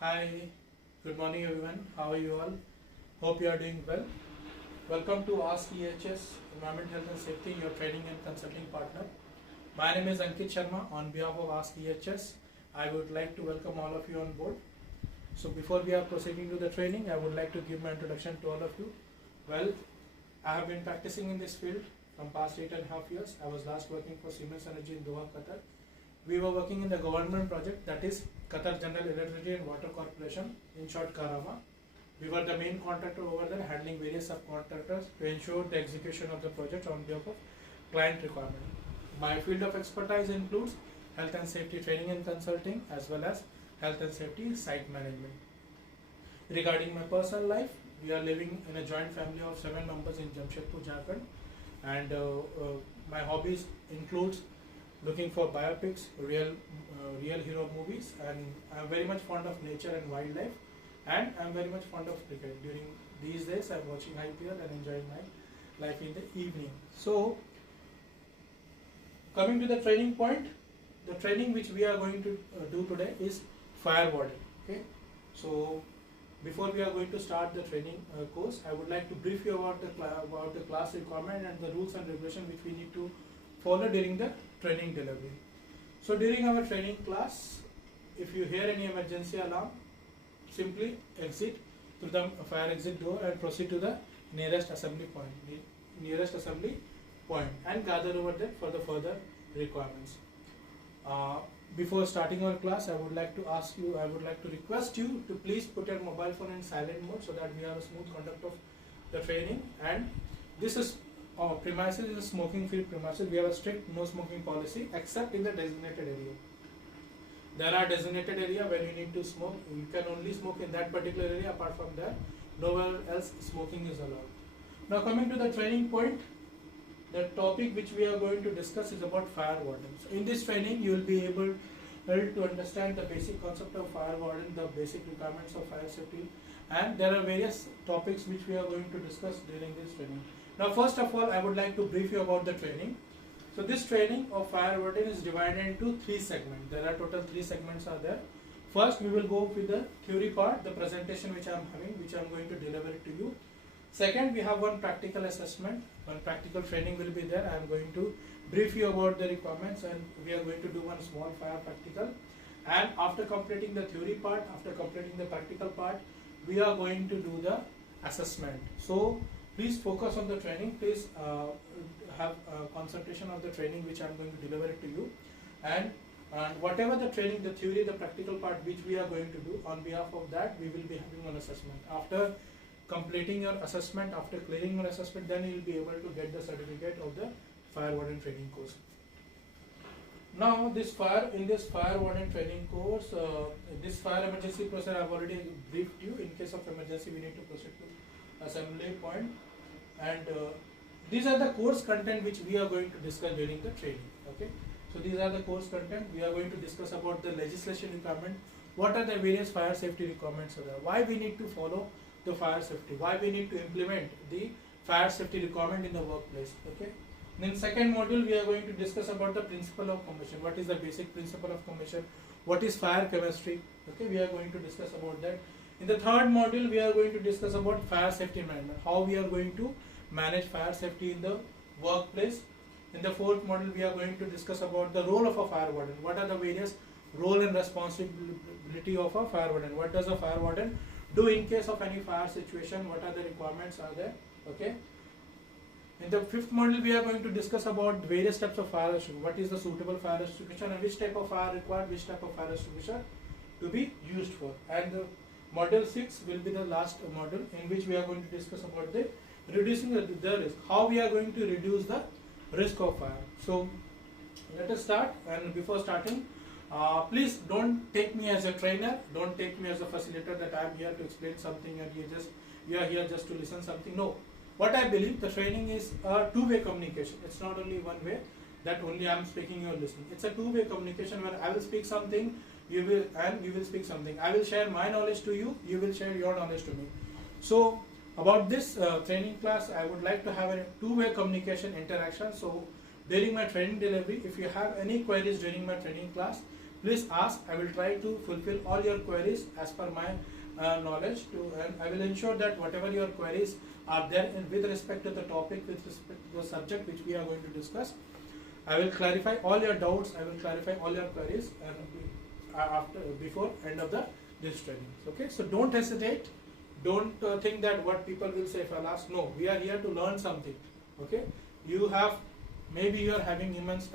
Hi, good morning everyone. How are you all? Hope you are doing well. Welcome to Ask EHS, Environment Health and Safety, your training and consulting partner. My name is Ankit Sharma. On behalf of Ask EHS, I would like to welcome all of you on board. So before we are proceeding to the training, I would like to give my introduction to all of you. Well, I have been practicing in this field from past 8.5 years. I was last working for Siemens Energy in Doha, Qatar. We were working in the government project, that is Qatar General Electricity and Water Corporation, in short Karama. We were the main contractor over there, handling various subcontractors to ensure the execution of the project on behalf of client requirement. My field of expertise includes health and safety training and consulting, as well as health and safety site management. Regarding my personal life, we are living in a joint family of 7 members in Jamshedpur, Jharkhand, and my hobbies includes looking for biopics, real hero movies, and I'm very much fond of nature and wildlife, and I'm very much fond of cricket. During these days, I'm watching IPL and enjoying my life in the evening. So, coming to the training point, the training which we are going to do today is fire warden. Okay, so before we are going to start the training course, I would like to brief you about the class requirement and the rules and regulations which we need to follow during the training delivery. So during our training class, if you hear any emergency alarm, simply exit through the fire exit door and proceed to the nearest assembly point and gather over there for the further requirements. Before starting our class, I would like to request you to please put your mobile phone in silent mode so that we have a smooth conduct of the training. And this is premises is a smoking-free premises. We have a strict no smoking policy except in the designated area. There are designated area where you need to smoke. You can only smoke in that particular area. Apart from that, nowhere else smoking is allowed. Now coming to the training point, the topic which we are going to discuss is about fire wardens. In this training, you will be able to understand the basic concept of fire warden, the basic requirements of fire safety, and there are various topics which we are going to discuss during this training. Now, first of all, I would like to brief you about the training. So, this training of fire warden is divided into 3 segments. There are total 3 segments are there. First, we will go with the theory part, the presentation which I am having, which I am going to deliver it to you. Second, we have one practical assessment, one practical training will be there. I am going to brief you about the requirements and we are going to do one small fire practical. And after completing the theory part, after completing the practical part, we are going to do the assessment. So, please focus on the training, please have concentration on the training which I am going to deliver it to you. And whatever the training, the theory, the practical part which we are going to do, on behalf of that, we will be having an assessment. After completing your assessment, after clearing your assessment, then you will be able to get the certificate of the fire warden training course. Now, in this fire warden training course, this fire emergency procedure I have already briefed you. In case of emergency, we need to proceed to assembly point, and these are the course content which we are going to discuss during the training. Okay, so these are the course content. We are going to discuss about the legislation requirement. What are the various fire safety requirements are there? Why we need to follow the fire safety, why we need to implement the fire safety requirement in the workplace. Okay. Then second module, we are going to discuss about the principle of combustion. What is the basic principle of combustion? What is fire chemistry? Okay, we are going to discuss about that. In the third module, we are going to discuss about fire safety management. How we are going to manage fire safety in the workplace. In the fourth module, we are going to discuss about the role of a fire warden. What are the various role and responsibility of a fire warden? What does a fire warden do in case of any fire situation? What are the requirements are there? Okay. In the fifth module, we are going to discuss about various types of fire extinguisher. What is the suitable fire extinguisher and which type of fire required, which type of fire extinguisher to be used for. And the module 6 will be the last module in which we are going to discuss about the reducing the risk. How we are going to reduce the risk of fire. So let us start. And before starting, please don't take me as a trainer, don't take me as a facilitator that I am here to explain something and you are here just to listen something. No. What I believe, the training is a two-way communication. It's not only one way that only I am speaking, you are listening. It's a two-way communication where I will speak something, you will speak something. I will share my knowledge to you, you will share your knowledge to me. So about this training class, I would like to have a two-way communication interaction. So during my training delivery, if you have any queries during my training class, Please ask. I will try to fulfill all your queries as per my knowledge and I will ensure that whatever your queries are there with respect to the topic, with respect to the subject which we are going to discuss, I will clarify all your doubts, I will clarify all your queries and before end of this training. Okay, so don't hesitate, don't think that what people will say if I'll ask. No, we are here to learn something. Okay, maybe you are having immense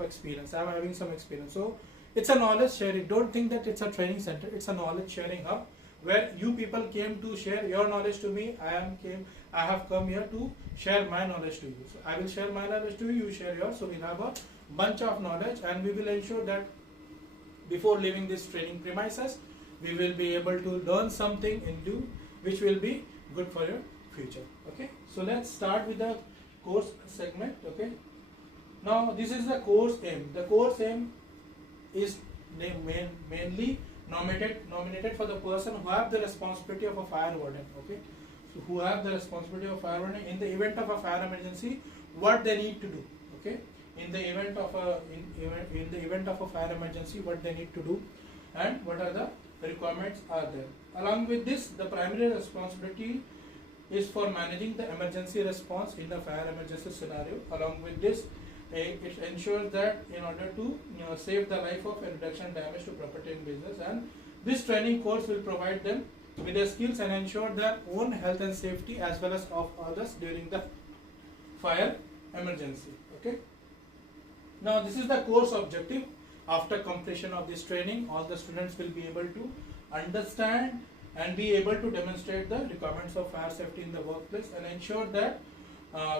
experience, I am having some experience, so it's a knowledge sharing. Don't think that it's a training center, it's a knowledge sharing hub where you people came to share your knowledge to me. I have come here to share my knowledge to you. So I will share my knowledge to you, you share yours, so we'll have a bunch of knowledge and we will ensure that before leaving this training premises, we will be able to learn something into which will be good for your future. Okay, so let's start with the course segment. Okay, now this is the course aim. The course aim is mainly nominated for the person who have the responsibility of a fire warden. Okay, so who have the responsibility of fire warden in the event of a fire emergency, what they need to do. Okay, in the event of a fire emergency, what they need to do and what are the requirements are there. Along with this, the primary responsibility is for managing the emergency response in the fire emergency scenario. Along with this, it ensures that in order to save the life of and reduction damage to property and business, and this training course will provide them with the skills and ensure their own health and safety as well as of others during the fire emergency. Okay, now this is the course objective. After completion of this training, all the students will be able to understand and be able to demonstrate the requirements of fire safety in the workplace and ensure that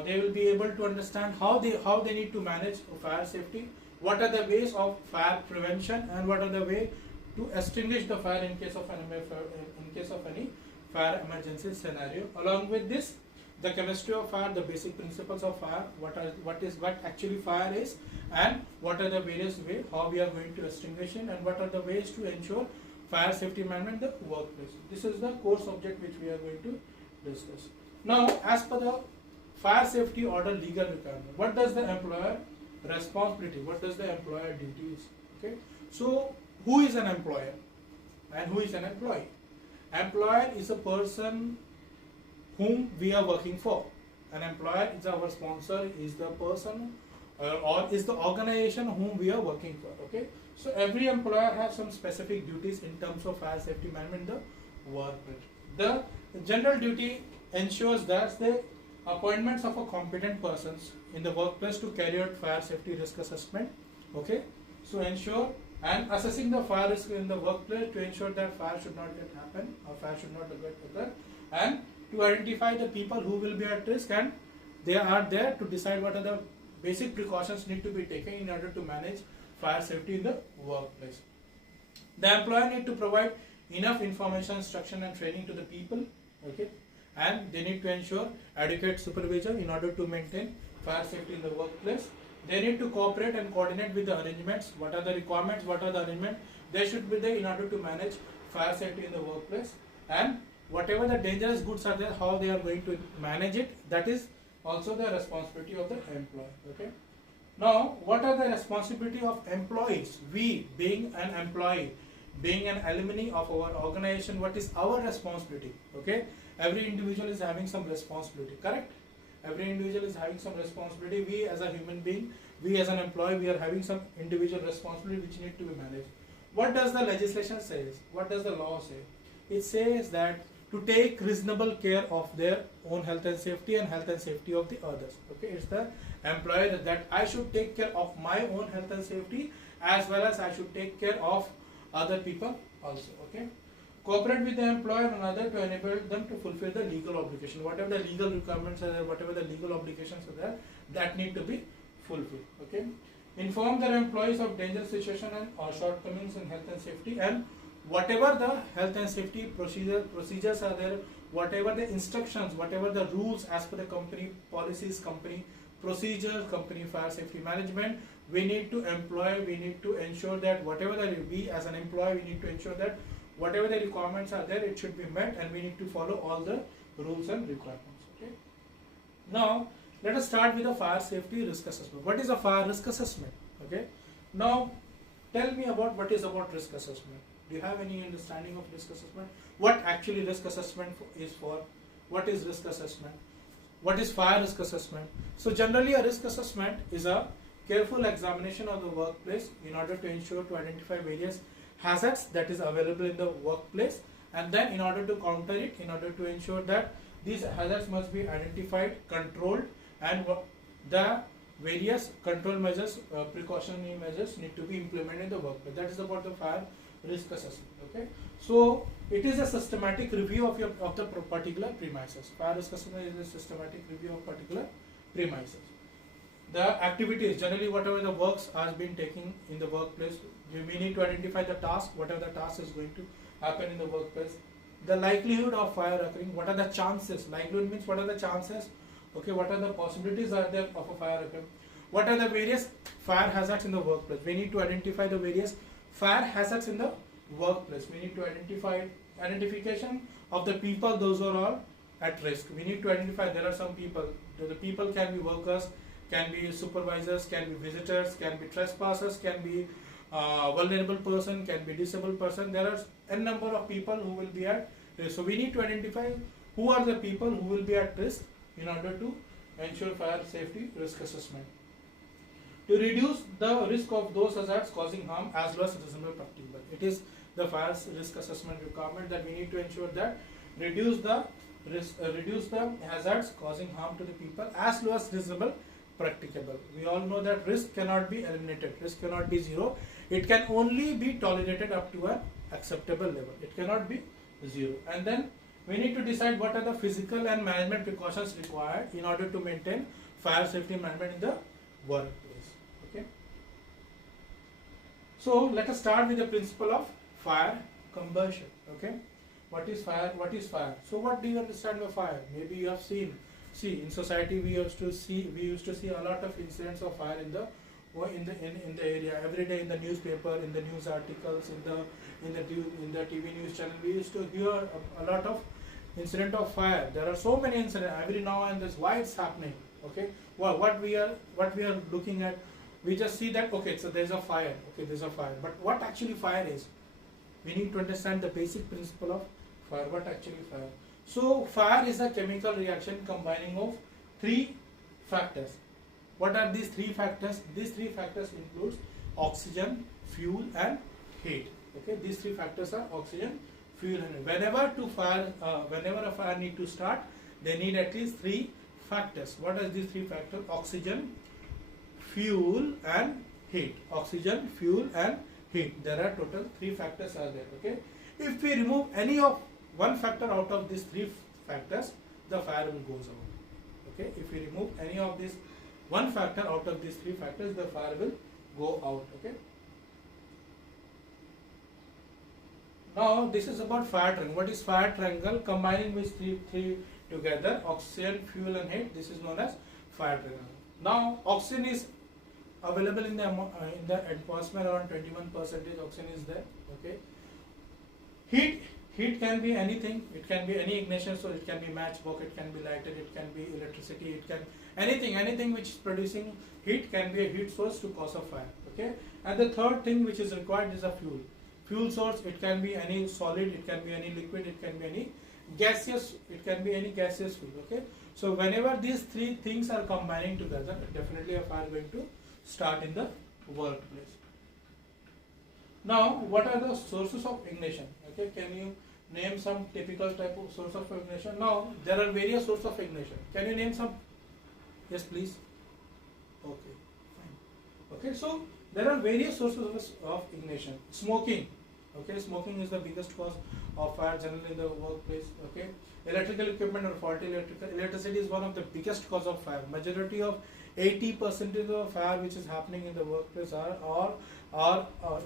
they will be able to understand how they need to manage fire safety, what are the ways of fire prevention, and what are the way to extinguish the fire in case of any fire emergency scenario. Along with this, the chemistry of fire, the basic principles of fire, what actually fire is, and what are the various ways how we are going to extinguish it, and what are the ways to ensure fire safety management in the workplace. This is the course object which we are going to discuss. Now, as per the fire safety order legal requirement, what does the employer responsibility, what does the employer duties? Okay, so who is an employer and who is an employee? Employer is a person whom we are working for. An employer is our sponsor, is the person or is the organization whom we are working for. Okay, so every employer has some specific duties in terms of fire safety management in the workplace. The general duty ensures that the appointments of a competent persons in the workplace to carry out fire safety risk assessment. Okay, so ensure and assessing the fire risk in the workplace to ensure that fire should not get happen or fire should not occur, and to identify the people who will be at risk, and they are there to decide what are the basic precautions need to be taken in order to manage fire safety in the workplace. The employer need to provide enough information, instruction and training to the people. Okay, and they need to ensure adequate supervision in order to maintain fire safety in the workplace. They need to cooperate and coordinate with the arrangements. What are the requirements, what are the arrangements they should be there in order to manage fire safety in the workplace, and whatever the dangerous goods are there, how they are going to manage it, that is also the responsibility of the employer. Okay, now what are the responsibility of employees? We being an employee, being an alumni of our organization, what is our responsibility? Okay, every individual is having some responsibility, correct? Every individual is having some responsibility. We as a human being, we as an employee, we are having some individual responsibility which need to be managed. What does the legislation say? What does the law say? It says that to take reasonable care of their own health and safety and health and safety of the others. Okay, it's the employer that I should take care of my own health and safety as well as I should take care of other people also. Okay, cooperate with the employer and other to enable them to fulfill the legal obligation. Whatever the legal requirements are there, whatever the legal obligations are there, that need to be fulfilled. Okay, inform their employees of dangerous situation and or shortcomings in health and safety, and whatever the health and safety procedures are there, whatever the instructions, whatever the rules as per the company policies, company procedures, company fire safety management, we need to employ, we need to ensure that whatever we as an employee, we need to ensure that whatever the requirements are there, it should be met, and we need to follow all the rules and requirements. Okay, now let us start with the fire safety risk assessment. What is a fire risk assessment? Okay, now tell me about what is about risk assessment. Do you have any understanding of risk assessment? What actually risk assessment is for? What is risk assessment? What is fire risk assessment? So generally a risk assessment is a careful examination of the workplace in order to ensure to identify various hazards that is available in the workplace, and then in order to counter it, in order to ensure that these hazards must be identified, controlled, and the various control measures, precautionary measures need to be implemented in the workplace. That is about the fire risk assessment. Okay, so it is a systematic review of the particular premises. Fire risk assessment is a systematic review of particular premises. The activities, generally whatever the works has been taken in the workplace, we need to identify the task, whatever the task is going to happen in the workplace. The likelihood of fire occurring, what are the chances? Likelihood means what are the chances? Okay, what are the possibilities are there of a fire occurring? What are the various fire hazards in the workplace? We need to identify the various fire hazards in the workplace. We need to identify identification of the people, those who are all at risk. We need to identify there are some people. The people can be workers, can be supervisors, can be visitors, can be trespassers, can be vulnerable person, can be disabled person. There are a number of people who will be at risk. So we need to identify who are the people who will be at risk in order to ensure fire safety risk assessment. To reduce the risk of those hazards causing harm as low as reasonable practicable. It is the fire risk assessment requirement that we need to ensure that reduce the hazards causing harm to the people as low as reasonable practicable. We all know that risk cannot be eliminated. Risk cannot be zero. It can only be tolerated up to an acceptable level. It cannot be zero. And then we need to decide what are the physical and management precautions required in order to maintain fire safety management in the workplace. Okay. So let us start with the principle of fire combustion. Okay. What is fire? What is fire? So what do you understand by fire? Maybe you have seen. See, in society we used to see a lot of incidents of fire in the area every day, in the newspaper, in the news articles, in the TV news channel. We used to hear a lot of incident of fire. There are so many incidents every now and then. Why it's happening? Okay. Well, what we are looking at, we just see that okay, so there's a fire. Okay, there's a fire. But what actually fire is? We need to understand the basic principle of fire. What actually fire? So fire is a chemical reaction combining of three factors. What are these three factors? These three factors includes oxygen, fuel, and heat. Okay, these three factors are oxygen, fuel, and heat. Whenever a fire need to start, they need at least three factors. What are these three factors? Oxygen, fuel, and heat. Oxygen, fuel, and heat. There are total three factors are there. Okay, if we remove any of one factor out of these three factors, the fire will goes out. Okay, if we remove any of this one factor out of these three factors, the fire will go out. Okay. Now this is about fire triangle. What is fire triangle? Combining with three together, oxygen, fuel, and heat. This is known as fire triangle. Now oxygen is available in the atmosphere, around 21% oxygen is there. Okay. Heat can be anything. It can be any ignition, so it can be matchbox, it can be lighted, it can be electricity, it can anything which is producing heat can be a heat source to cause a fire. Okay. And the third thing which is required is a fuel. Fuel source, it can be any solid, it can be any liquid, it can be any gaseous, it can be any gaseous fuel. Okay. So whenever these three things are combining together, definitely a fire is going to start in the workplace. Now, what are the sources of ignition? Okay, can you name some typical type of source of ignition? Now, there are various sources of ignition. Can you name some? Yes, please. Okay, fine. Okay, so there are various sources of ignition. Smoking. Okay, smoking is the biggest cause of fire generally in the workplace. Okay, electrical equipment or faulty electricity is one of the biggest cause of fire. Majority of 80% of fire which is happening in the workplace are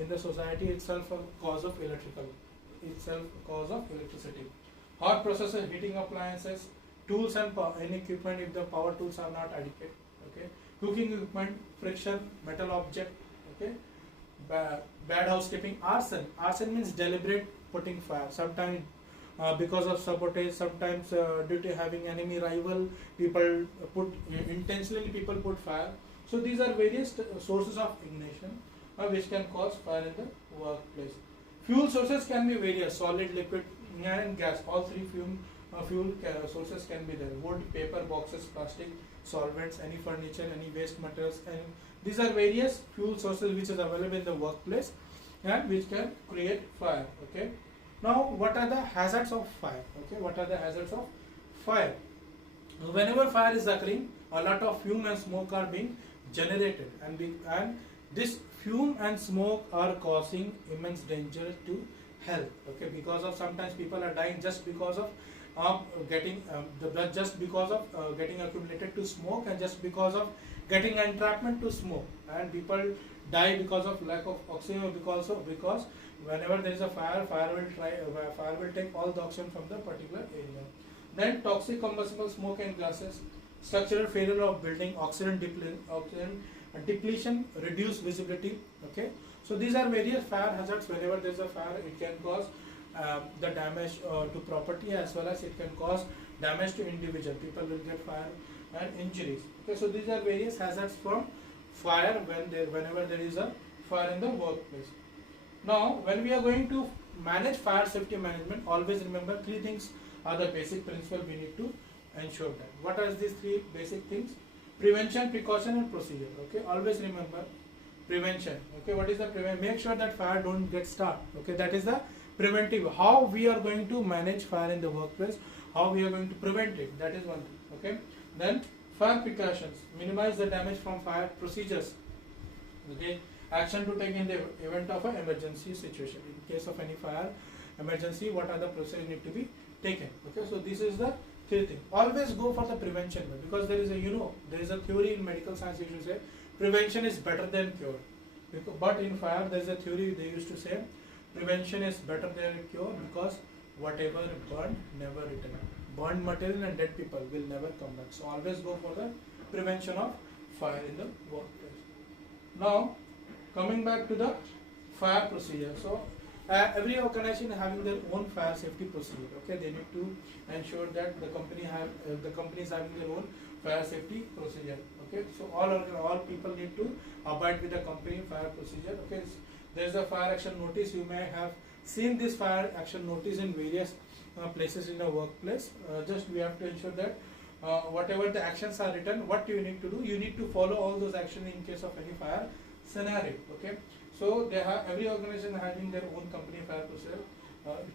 in the society itself a cause of electricity. Hot processor, heating appliances, tools and equipment if the power tools are not adequate. Okay, cooking equipment, friction, metal object. Okay, bad housekeeping, arson. Arson means deliberate putting fire. Sometimes because of sabotage, sometimes due to having enemy rival, people put intentionally put fire. So these are various sources of ignition. which can cause fire in the workplace. Fuel sources can be various: solid, liquid, and gas. All three sources can be there: wood, paper, boxes, plastic, solvents, any furniture, any waste materials, and these are various fuel sources which is available in the workplace and which can create fire. Okay. Now, what are the hazards of fire? Okay, what are the hazards of fire? Whenever fire is occurring, a lot of fume and smoke are being generated, and this fume and smoke are causing immense danger to health. Okay, because of sometimes people are dying just because of getting the blood, just because of getting accumulated to smoke, and just because of getting entrapment to smoke, and people die because of lack of oxygen, because whenever there is a fire will take all the oxygen from the particular area. Then toxic combustible smoke and gases, structural failure of building, oxygen depletion, reduced visibility. Okay, so these are various fire hazards. Whenever there is a fire, it can cause the damage to property, as well as it can cause damage to individual. People will get fire and injuries. Okay, so these are various hazards from fire whenever there is a fire in the workplace. Now, when we are going to manage fire safety management, always remember three things are the basic principle we need to ensure that. What are these three basic things? Prevention, precaution, and procedure. Okay, always remember prevention. Okay, what is the prevention? Make sure that fire don't get start. Okay, that is the preventive. How we are going to manage fire in the workplace, how we are going to prevent it. That is one thing. Okay, then fire precautions, minimize the damage from fire. Procedures. Okay, action to take in the event of an emergency situation. In case of any fire emergency, what are the procedures need to be taken? Okay, so this is the three thing. Always go for the prevention, because there is a theory in medical science. You should say prevention is better than cure. But in fire, there is a theory they used to say prevention is better than cure, because whatever burned never return. Burned material and dead people will never come back. So always go for the prevention of fire in the workplace. Now, coming back to the fire procedure. So every organization having their own fire safety procedure. Okay, they need to ensure that the company is having their own fire safety procedure. Okay, so all people need to abide with the company fire procedure. Okay, there is a fire action notice. You may have seen this fire action notice in various places in a workplace. Just we have to ensure that whatever the actions are written, what you need to do, you need to follow all those actions in case of any fire scenario. Okay, so every organization having their own company fire procedure.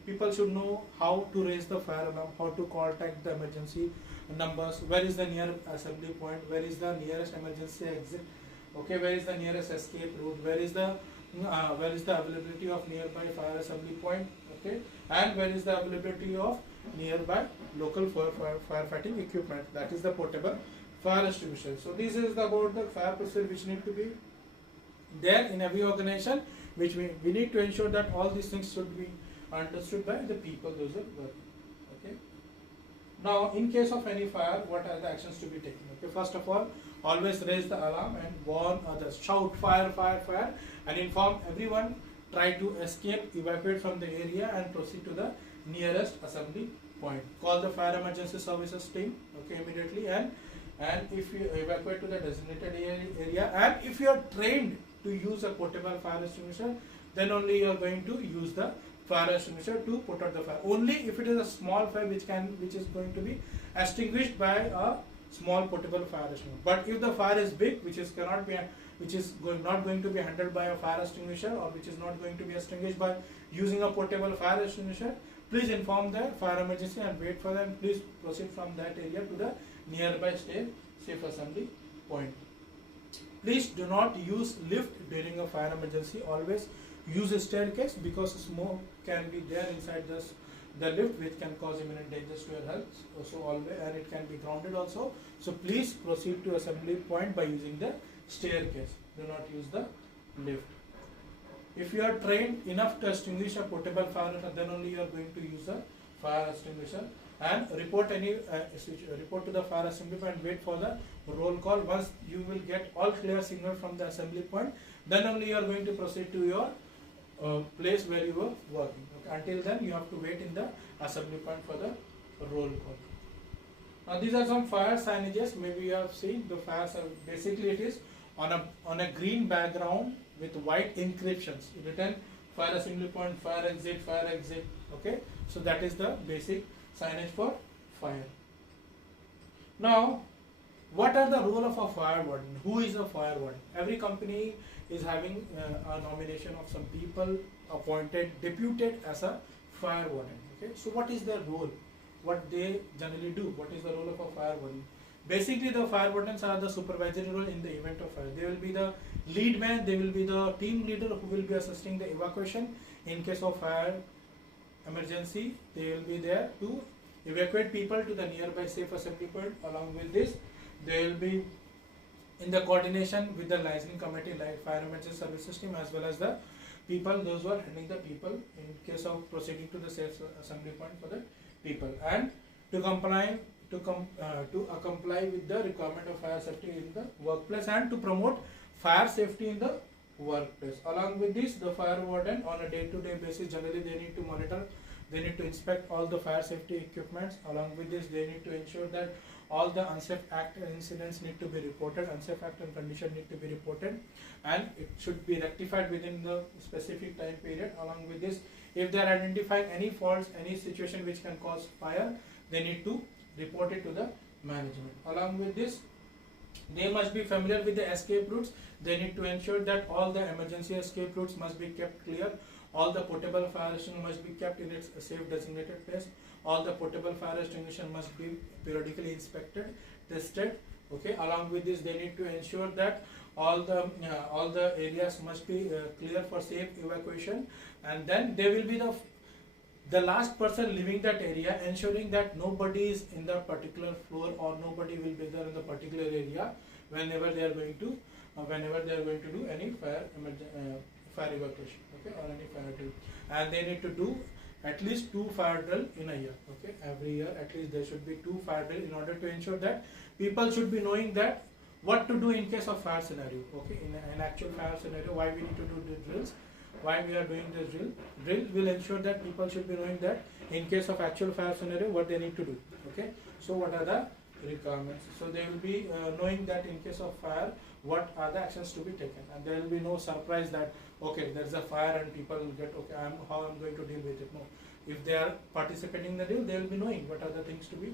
People should know how to raise the fire alarm, how to contact the emergency numbers, where is the near assembly point, where is the nearest emergency exit, okay, where is the nearest escape route, where is the availability of nearby fire assembly point, okay, and where is the availability of nearby local firefighting equipment, that is the portable fire extinguisher. So this is about the fire procedure which need to be there in every organization, which we need to ensure that all these things should be understood by the people those are working. Okay. Now, in case of any fire, what are the actions to be taken? Okay, first of all, always raise the alarm and warn others. Shout fire, fire, fire, and inform everyone. Try to escape, evacuate from the area, and proceed to the nearest assembly point. Call the fire emergency services team, okay, immediately, and if you evacuate to the designated area, and if you are trained to use a portable fire extinguisher, then only you are going to use the fire extinguisher to put out the fire. Only if it is a small fire which is going to be extinguished by a small portable fire extinguisher. But if the fire is big, which is not going to be handled by a fire extinguisher, or which is not going to be extinguished by using a portable fire extinguisher, please inform the fire emergency and wait for them. Please proceed from that area to the nearby safe assembly point. Please do not use lift during a fire emergency. Always use a staircase, because smoke can be there inside the lift, which can cause imminent dangers to your health. So always, and it can be grounded also. So please proceed to assembly point by using the staircase. Do not use the lift. If you are trained enough to extinguish a portable fire, then only you are going to use a fire extinguisher, and report to the fire assembly point and wait for the roll call. Once you will get all clear signal from the assembly point, then only you are going to proceed to your place where you were working. Okay. Until then, you have to wait in the assembly point for the roll call. Now, these are some fire signages. Maybe you have seen the fires. Basically, it is on a green background. with white encryptions written fire assembly point, fire exit. Okay, so that is the basic signage for fire. Now, what are the role of a fire warden? Who is a fire warden? Every company is having a nomination of some people appointed, deputed as a fire warden. Okay, so what is their role? What they generally do? What is the role of a fire warden? Basically, the fire wardens are the supervisory role in the event of fire. They will be the lead man. They will be the team leader who will be assisting the evacuation in case of fire emergency. They will be there to evacuate people to the nearby safe assembly point. Along with this, they will be in the coordination with the licensing committee like fire emergency service system, as well as the people, those who are handling the people in case of proceeding to the safe assembly point for the people, and to comply with the requirement of fire safety in the workplace, and to promote fire safety in the workplace. Along with this, the fire warden on a day-to-day basis, generally they need to monitor, they need to inspect all the fire safety equipments. Along with this, they need to ensure that all the unsafe act incidents need to be reported, unsafe act and condition need to be reported, and it should be rectified within the specific time period. Along with this, if they are identifying any faults, any situation which can cause fire, they need to report it to the management. Along with this, they must be familiar with the escape routes. They need to ensure that all the emergency escape routes must be kept clear. All the portable fire extinguisher must be kept in its safe designated place. All the portable fire extinguisher must be periodically inspected, tested. Okay. Along with this, they need to ensure that all the areas must be clear for safe evacuation, and then they will be the last person leaving that area, ensuring that nobody is in the particular floor or nobody will be there in the particular area whenever they are going to do any fire evacuation, okay, or any fire drill. And they need to do at least 2 fire drill in a year. Okay, every year at least there should be 2 fire drill, in order to ensure that people should be knowing that what to do in case of fire scenario. Okay, in an actual fire scenario, why we need to do the drills, why we are doing this drill will ensure that people should be knowing that in case of actual fire scenario what they need to do. Okay, so what are the requirements? So they will be knowing that in case of fire what are the actions to be taken, and there will be no surprise that okay, there is a fire and people will get okay, how I'm going to deal with it. No, if they are participating in the drill, they will be knowing what are the things to be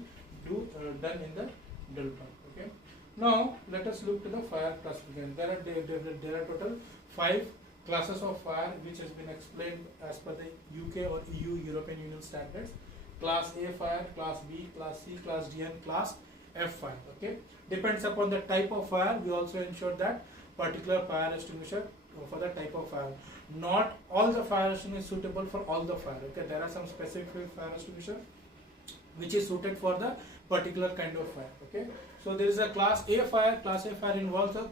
done in the drill point. Okay, now let us look to the fire classification. There are total 5 classes of fire which has been explained as per the UK or EU, European Union standards. Class A fire, Class B, Class C, Class D, and Class F fire. Okay, depends upon the type of fire. We also ensure that particular fire extinguisher for the type of fire. Not all the fire extinguisher is suitable for all the fire. Okay, there are some specific fire extinguisher which is suited for the particular kind of fire. Okay, so there is a Class A fire. Class A fire involves a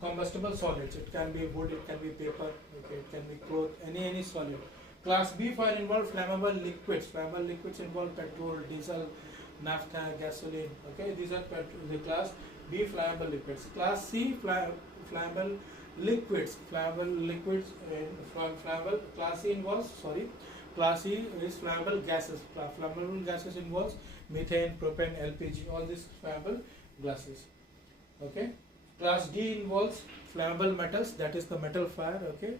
combustible solids. It can be wood, it can be paper, okay, it can be cloth, any solid. Class B fire involve flammable liquids. Flammable liquids involve petrol, diesel, naphtha, gasoline. Okay, these are the Class B flammable liquids. Class C flammable liquids. Flammable liquids flammable. Class C involves Class C is flammable gases. Flammable gases involves methane, propane, LPG. All these flammable gases. Okay. Class D involves flammable metals, that is the metal fire, okay,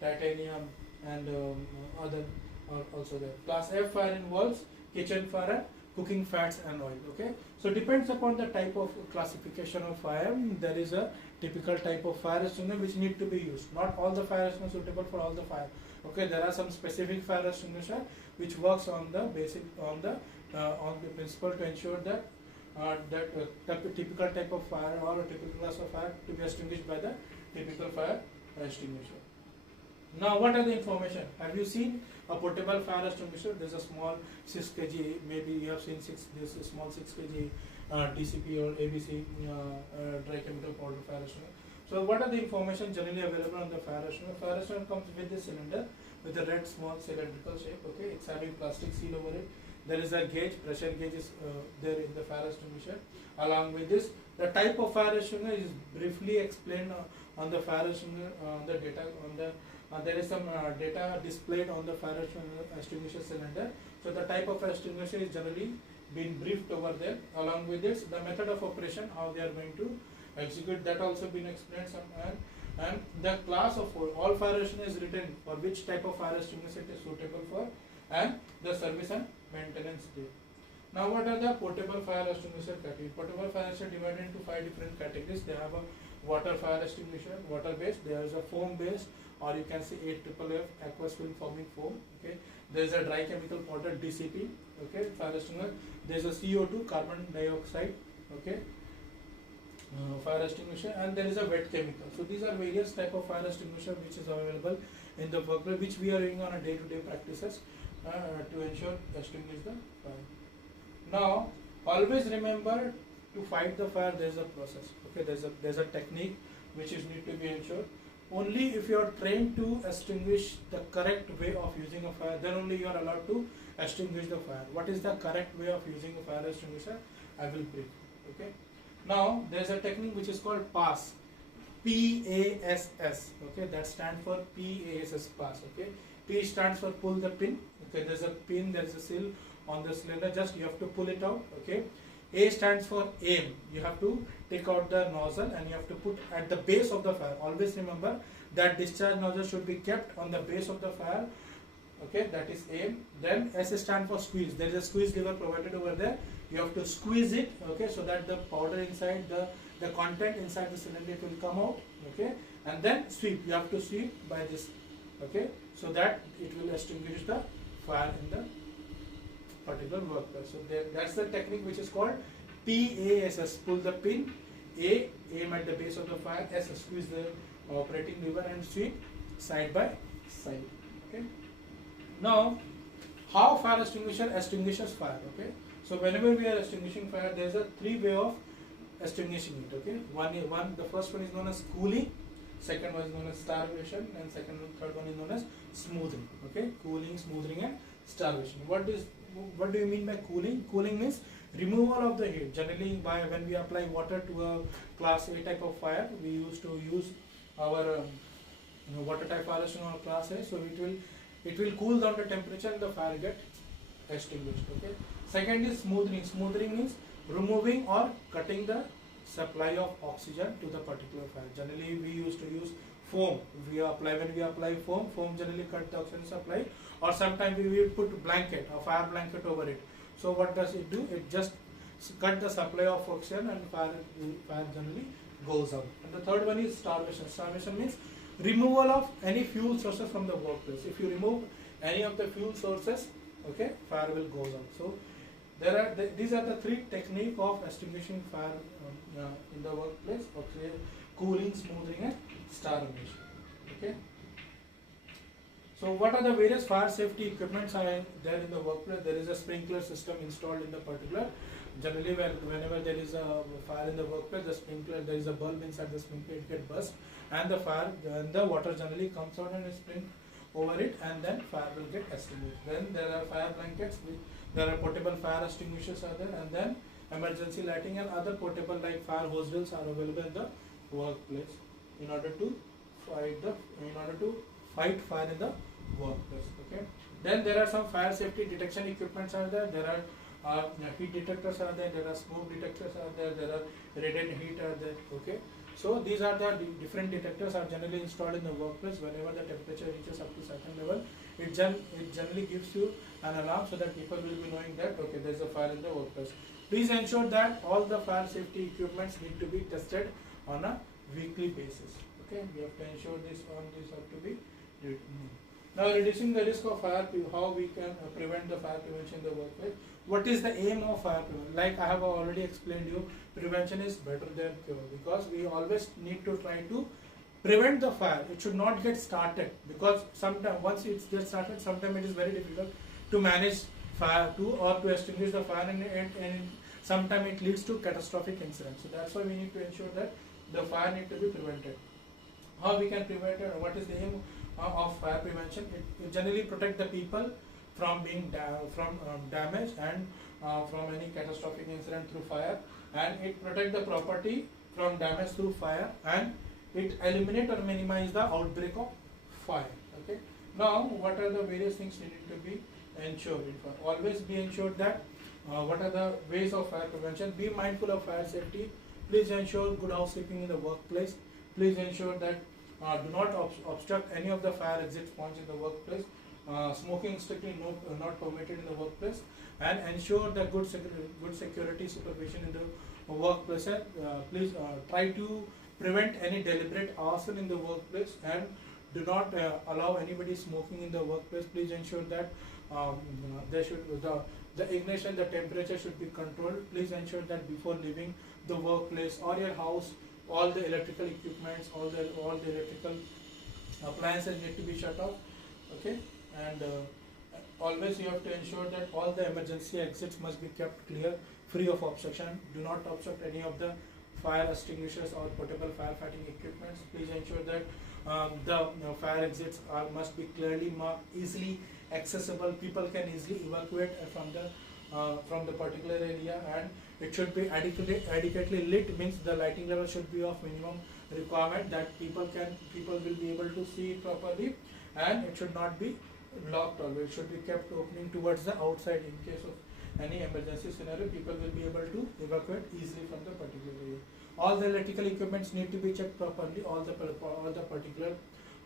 titanium and other also there. Class F fire involves kitchen fire and cooking fats and oil. Okay, so depends upon the type of classification of fire. There is a typical type of fire extinguisher which need to be used. Not all the fire extinguishers suitable for all the fire. Okay, there are some specific fire extinguisher which works on the basic on the principle to ensure that typical type of fire or a typical class of fire to be extinguished by the typical fire extinguisher. Now, what are the information? Have you seen a portable fire extinguisher? There's a small 6 kg, maybe you have seen this small 6 kg DCP or ABC dry chemical powder fire extinguisher. So, what are the information generally available on the fire extinguisher? Fire extinguisher comes with this cylinder with a red small cylindrical shape. Okay, it's having plastic seal over it. There is a gauge, pressure gauge is there in the fire extinguisher. Along with this, the type of fire extinguisher is briefly explained on the fire extinguisher, the data on the. There is some data displayed on the fire extinguisher cylinder. So the type of extinguisher is generally been briefed over there. Along with this, the method of operation, how they are going to execute, that also been explained. and the class of all fire extinguisher is written for which type of fire extinguisher it is suitable for, and the service and maintenance date. Now what are the portable fire extinguisher categories? Portable fire extinguisher divided into 5 different categories. They have a water fire extinguisher, water based, there is a foam based, or you can say AFFF, aqueous film forming foam. Okay, there is a dry chemical powder DCP, okay, fire extinguisher. There is a CO2, carbon dioxide, okay, fire extinguisher, and there is a wet chemical. So these are various type of fire extinguisher which is available in the workplace, which we are doing on a day-to-day practices to ensure extinguish the fire. Now always remember, to fight the fire there is a process. Okay, there's a technique which is need to be ensured. Only if you are trained to extinguish the correct way of using a fire, then only you are allowed to extinguish the fire. What is the correct way of using a fire extinguisher? I will brief. Okay. Now there is a technique which is called PASS. PASS. Okay, that stands for PASS, pass. Okay, P stands for pull the pin. Okay, there's a pin, there is a seal on the cylinder. Just you have to pull it out. Okay. A stands for aim. You have to take out the nozzle and you have to put at the base of the fire. Always remember that discharge nozzle should be kept on the base of the fire. Okay, that is aim. Then S stands for squeeze. There is a squeeze lever provided over there. You have to squeeze it. Okay, so that the powder inside the content inside the cylinder will come out. Okay, and then sweep. You have to sweep by this. Okay, so that it will extinguish the fire in the particular workplace. So that's the technique which is called PASS. Pull the pin. A, aim at the base of the fire. S, squeeze the operating lever and sweep side by side. Okay. Now, how fire extinguisher extinguishes fire? Okay. So whenever we are extinguishing fire, there is a 3 way of extinguishing it. Okay. The first one is known as cooling. Second one is known as starvation, and third one is known as smoothing. Okay. Cooling, smoothing, and starvation. What do you mean by cooling? Cooling means removal of the heat. Generally, when we apply water to a class A type of fire, we used to use our water type fire extinguisher on class A. So it will cool down the temperature and the fire get extinguished. Okay. Second is smoothing. Smoothing means removing or cutting the supply of oxygen to the particular fire. Generally, we used to use foam. When we apply foam generally cut the oxygen supply, or sometimes we will put blanket, a fire blanket over it. So what does it do? It just cut the supply of oxygen and fire generally goes out. And the third one is starvation. Starvation means removal of any fuel sources from the workplace. If you remove any of the fuel sources, okay, fire will go out. So these are the 3 techniques of extinguishing fire in the workplace: okay, cooling, smoothing, and starvation. Okay. So what are the various fire safety equipments are there in the workplace? There is a sprinkler system installed in the particular. Generally, whenever there is a fire in the workplace, there is a bulb inside the sprinkler, it gets burst, and the water generally comes out and is sprinkled over it, and then fire will get extinguished. Then there are fire blankets, there are portable fire extinguishers are there, and then emergency lighting and other portable like fire hose wheels are available in the workplace in order to fight fire in the workplace. Okay. Then there are some fire safety detection equipments are there. There are heat detectors are there. There are smoke detectors are there. There are radiant heat are there. Okay. So these are the different detectors are generally installed in the workplace. Whenever the temperature reaches up to certain level, it generally gives you an alarm so that people will be knowing that okay, there is a fire in the workplace. Please ensure that all the fire safety equipments need to be tested on a weekly basis. Okay, we have to ensure this have to be. Now, reducing the risk of fire, how we can prevent the fire prevention in the workplace. What is the aim of fire prevention? Like I have already explained you, prevention is better than cure, because we always need to try to prevent the fire. It should not get started, because sometimes once it gets started, sometimes it is very difficult to manage fire or to extinguish the fire, and sometimes it leads to catastrophic incidents. So that's why we need to ensure that the fire need to be prevented. How we can prevent it? What is the aim of fire prevention? It generally protect the people from being damage and from any catastrophic incident through fire, and it protect the property from damage through fire, and it eliminate or minimize the outbreak of fire. Okay. Now, what are the various things needed to be ensured in fire? Always be ensured that what are the ways of fire prevention? Be mindful of fire safety. Please ensure good housekeeping in the workplace. Please ensure that do not obstruct any of the fire exit points in the workplace. Smoking strictly not permitted in the workplace, and ensure the good security supervision in the workplace. Please try to prevent any deliberate arson in the workplace, and do not allow anybody smoking in the workplace. Please ensure that there should the ignition, the temperature should be controlled. Please ensure that before leaving the workplace or your house, all the electrical equipments, all the electrical appliances need to be shut off. Okay, and always you have to ensure that all the emergency exits must be kept clear, free of obstruction. Do not obstruct any of the fire extinguishers or portable firefighting equipments. Please ensure that the fire exits must be clearly marked, easily accessible. People can easily evacuate from the particular area, and it should be adequately lit. Means the lighting level should be of minimum requirement that people will be able to see it properly, and it should not be locked always. It should be kept opening towards the outside. In case of any emergency scenario, people will be able to evacuate easily from the particular area. All the electrical equipments need to be checked properly. All the particular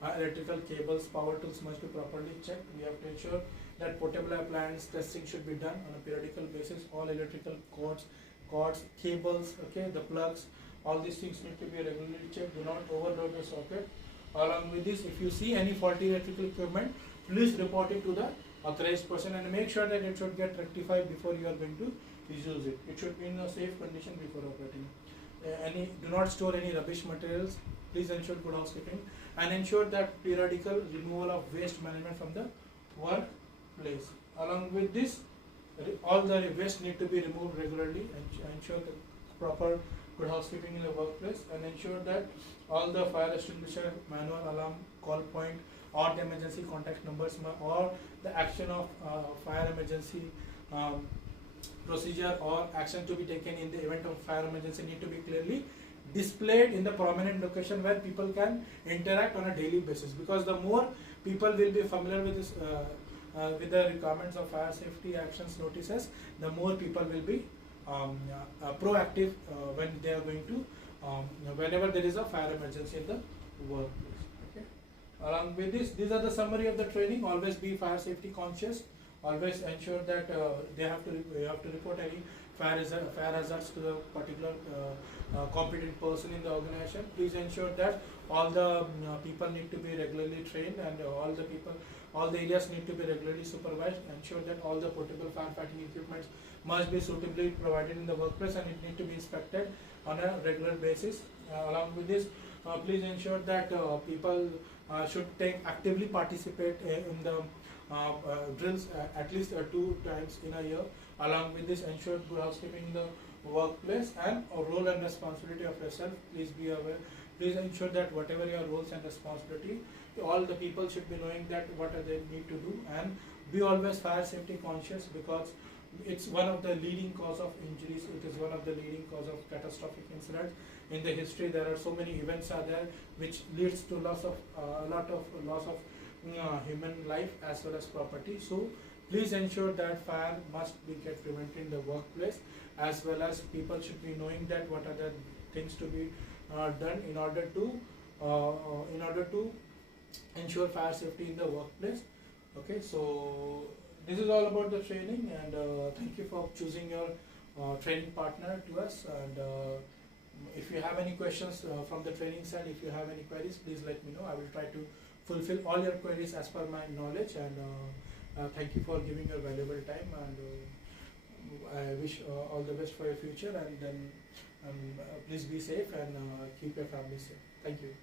electrical cables, power tools must be properly checked. We have to ensure that portable appliance testing should be done on a periodical basis. All electrical cords, cables, okay, the plugs, all these things need to be regularly checked. Do not overload the socket. Along with this, if you see any faulty electrical equipment, please report it to the authorized person, and make sure that it should get rectified before you are going to use it. It should be in a safe condition before operating. Do not store any rubbish materials. Please ensure good housekeeping, and ensure that periodical removal of waste management from the workplace. Along with this, all the waste need to be removed regularly, and ensure the proper good housekeeping in the workplace, and ensure that all the fire extinguisher, manual, alarm, call point, or the emergency contact numbers, or the action of fire emergency procedure or action to be taken in the event of fire emergency need to be clearly displayed in the prominent location where people can interact on a daily basis. Because the more people will be familiar with this, with the requirements of fire safety actions notices, the more people will be proactive when they are going to whenever there is a fire emergency in the workplace. Okay. Along with this, these are the summary of the training. Always be fire safety conscious. Always ensure that you have to report any fire hazards to the particular competent person in the organization. Please ensure that all the people need to be regularly trained, and all the areas need to be regularly supervised. Ensure that all the portable firefighting equipment must be suitably provided in the workplace, and it need to be inspected on a regular basis. Along with this, please ensure that people should actively participate in the drills at least 2 times in a year. Along with this, ensure good housekeeping in the workplace, and a role and responsibility of yourself. Please be aware. Please ensure that whatever your roles and responsibility, all the people should be knowing that what they need to do, and be always fire safety conscious, because it's one of the leading cause of injuries. It is one of the leading cause of catastrophic incidents in the history. There are so many events are there which leads to loss of human life as well as property. So please ensure that fire must be get prevented in the workplace, as well as people should be knowing that what are the things to be done in order to ensure fire safety in the workplace. Okay, so this is all about the training, and thank you for choosing your training partner to us. And if you have any questions from the training side, if you have any queries, please let me know. I will try to fulfill all your queries as per my knowledge, and thank you for giving your valuable time, and I wish all the best for your future, and then please be safe and keep your family safe. Thank you.